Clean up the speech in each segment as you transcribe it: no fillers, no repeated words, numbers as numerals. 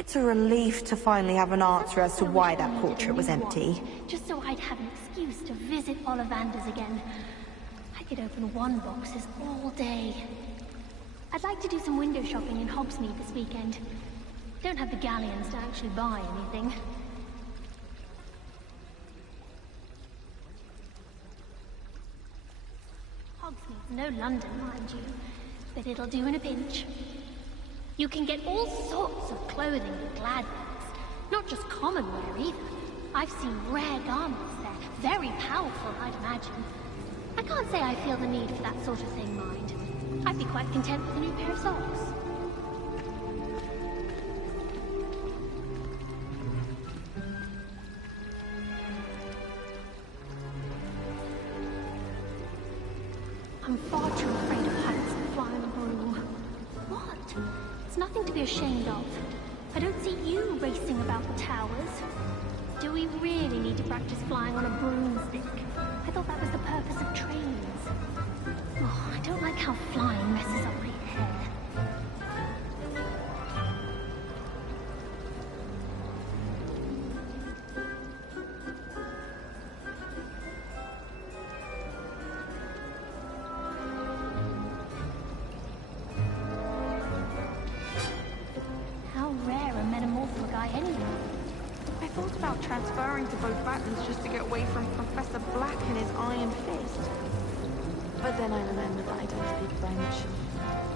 It's a relief to finally have an answer as to why that portrait was empty. Just so I'd have an excuse to visit Ollivander's again. I could open one boxes all day. I'd like to do some window shopping in Hogsmeade this weekend. Don't have the galleons to actually buy anything. Hogsmeade's no London, mind you, but it'll do in a pinch. You can get all sorts of clothing at Gladman's, not just common wear either. I've seen rare garments there, very powerful, I'd imagine. I can't say I feel the need for that sort of thing, mind. I'd be quite content with a new pair of socks. I'm far too afraid of heights and flying a broom. What? It's nothing to be ashamed of. I don't see you racing about the towers. Do we really need to practice flying on a broomstick? I thought that was the purpose of trains. Oh, I don't like how flying messes up my hair. How rare a metamorpho guy anyway? I thought about transferring to both battles just to get away from Professor Black and his iron fist. But then I remembered that I don't speak French.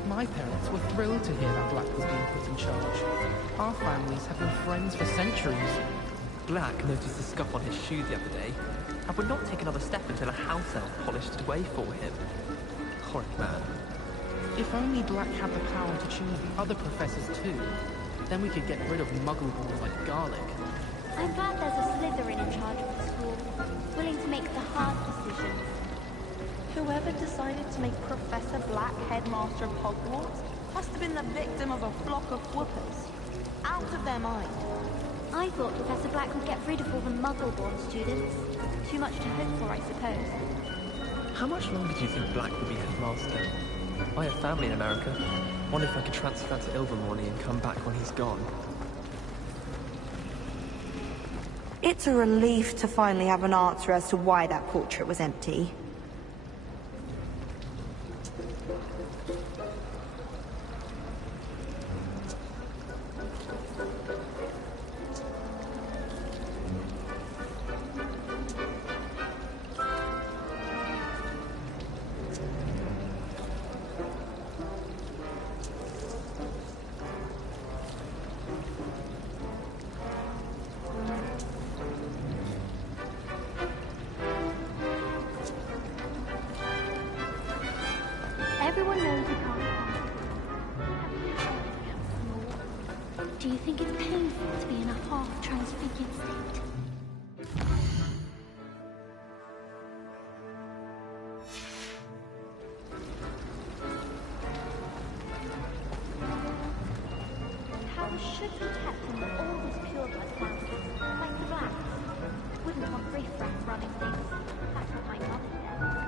My parents were thrilled to hear that Black was being put in charge. Our families have been friends for centuries. Black noticed the scuff on his shoe the other day, and would not take another step until a house elf polished it away for him. Horrid man. If only Black had the power to choose the other professors too, then we could get rid of muggle balls like garlic. I'm glad there's a Slytherin in charge of the school, willing to make the hard decisions. Whoever decided to make Professor Black headmaster of Hogwarts must have been the victim of a flock of whoopers. Out of their mind. I thought Professor Black would get rid of all the Muggle-born students. Too much to hope for, I suppose. How much longer do you think Black will be headmaster? I have family in America. Wonder if I could transfer to Ilvermorny and come back when he's gone. It's a relief to finally have an answer as to why that portrait was empty. Everyone knows you can't come. Do you think it's painful to be in a half-transfigured state? Towers should be kept in the oldest pureblood fountains, like the Blacks. Wouldn't want riffraff running things. That's what my mother said.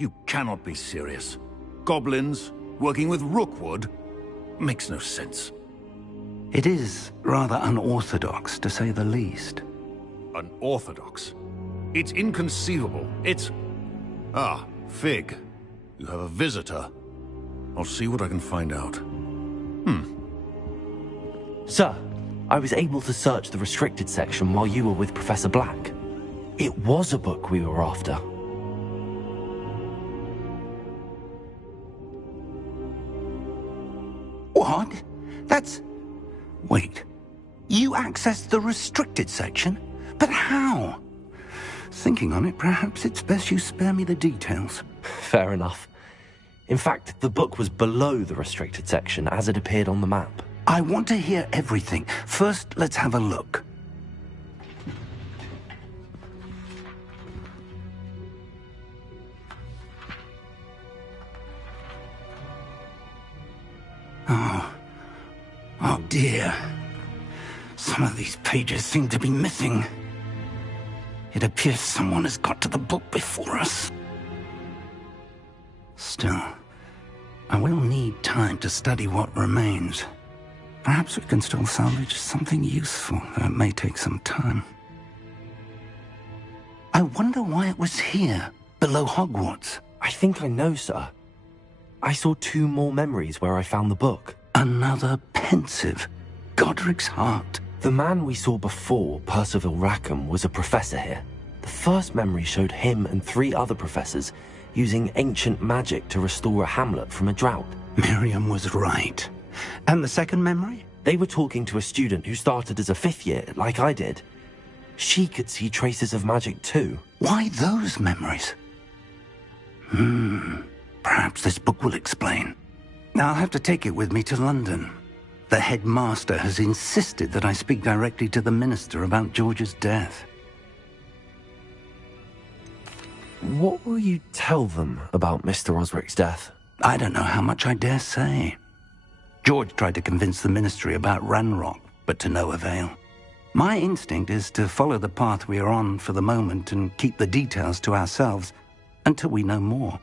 You cannot be serious. Goblins, working with Rookwood? Makes no sense. It is rather unorthodox, to say the least. Unorthodox? It's inconceivable. It's... Ah, Fig. You have a visitor. I'll see what I can find out. Sir, I was able to search the restricted section while you were with Professor Black. It was a book we were after. What? That's... Wait. You accessed the restricted section? But how? Thinking on it, perhaps it's best you spare me the details. Fair enough. In fact, the book was below the restricted section as it appeared on the map. I want to hear everything. First, let's have a look. Oh dear. Some of these pages seem to be missing. It appears someone has got to the book before us. Still, I will need time to study what remains. Perhaps we can still salvage something useful, though it may take some time. I wonder why it was here, below Hogwarts. I think I know, sir. I saw 2 more memories where I found the book. Another pensive. Godric's heart. The man we saw before, Percival Rackham, was a professor here. The first memory showed him and 3 other professors using ancient magic to restore a hamlet from a drought. Miriam was right. And the second memory? They were talking to a student who started as a 5th year, like I did. She could see traces of magic too. Why those memories? Perhaps this book will explain. Now I'll have to take it with me to London. The headmaster has insisted that I speak directly to the minister about George's death. What will you tell them about Mr. Osric's death? I don't know how much I dare say. George tried to convince the ministry about Ranrock, but to no avail. My instinct is to follow the path we are on for the moment and keep the details to ourselves until we know more.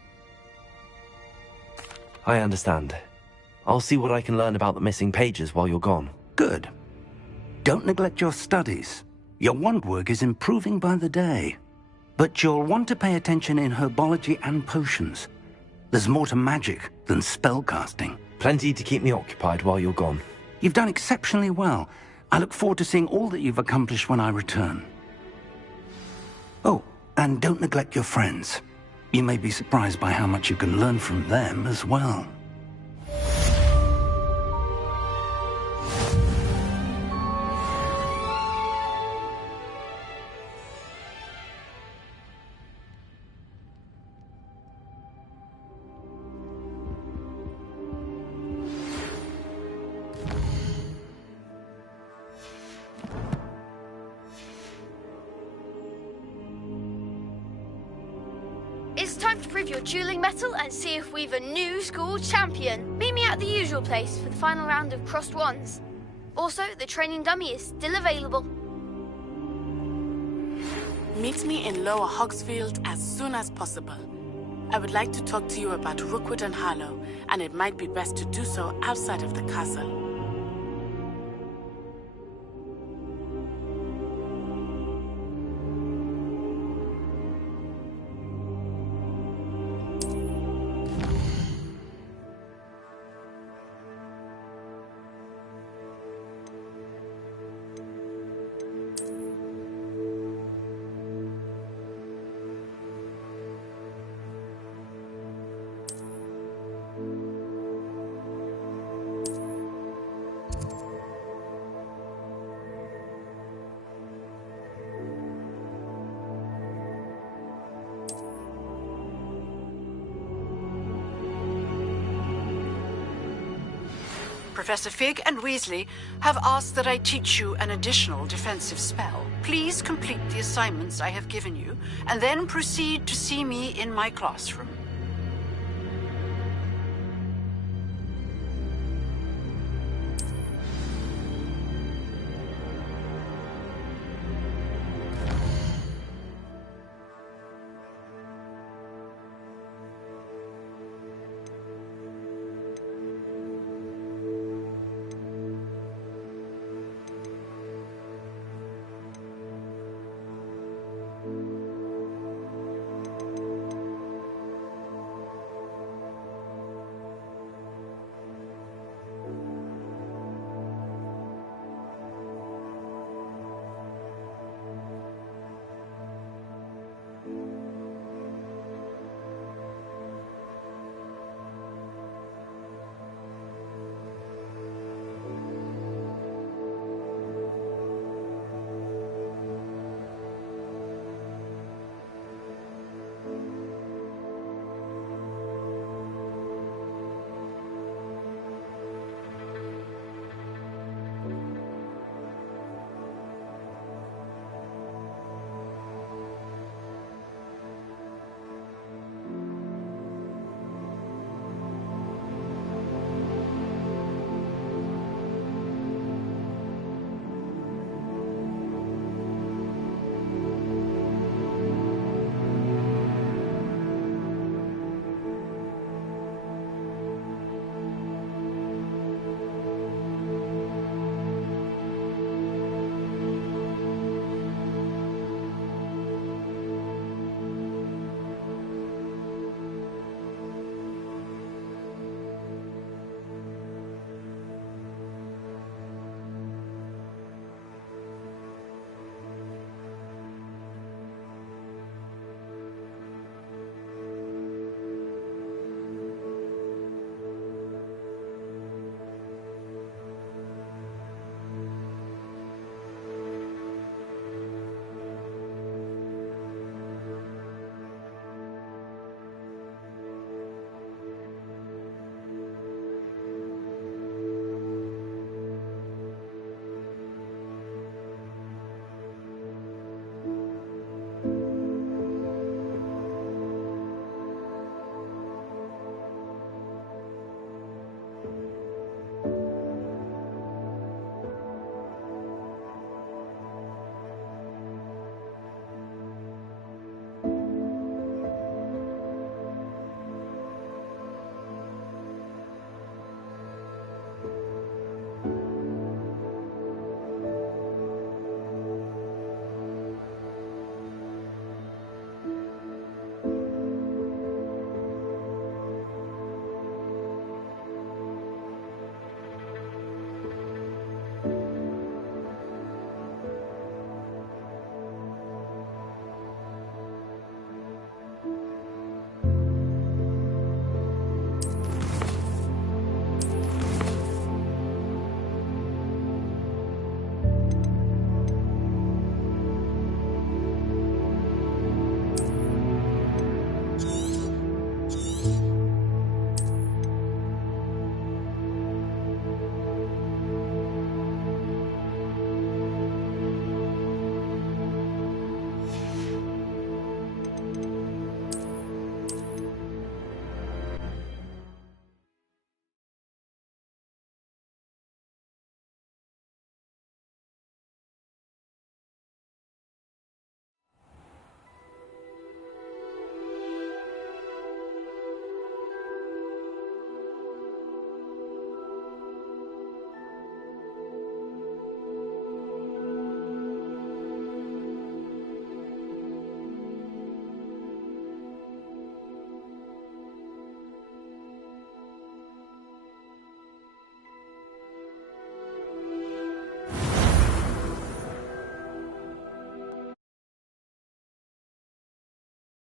I understand. I'll see what I can learn about the missing pages while you're gone. Good. Don't neglect your studies. Your wand work is improving by the day. But you'll want to pay attention in herbology and potions. There's more to magic than spellcasting. Plenty to keep me occupied while you're gone. You've done exceptionally well. I look forward to seeing all that you've accomplished when I return. Oh, and don't neglect your friends. You may be surprised by how much you can learn from them as well. It's time to prove your dueling mettle and see if we've a new school champion. Meet me at the usual place for the final round of crossed wands. Also, the training dummy is still available. Meet me in Lower Hogsfield as soon as possible. I would like to talk to you about Rookwood and Harlow, and it might be best to do so outside of the castle. Professor Fig and Weasley have asked that I teach you an additional defensive spell. Please complete the assignments I have given you, and then proceed to see me in my classroom.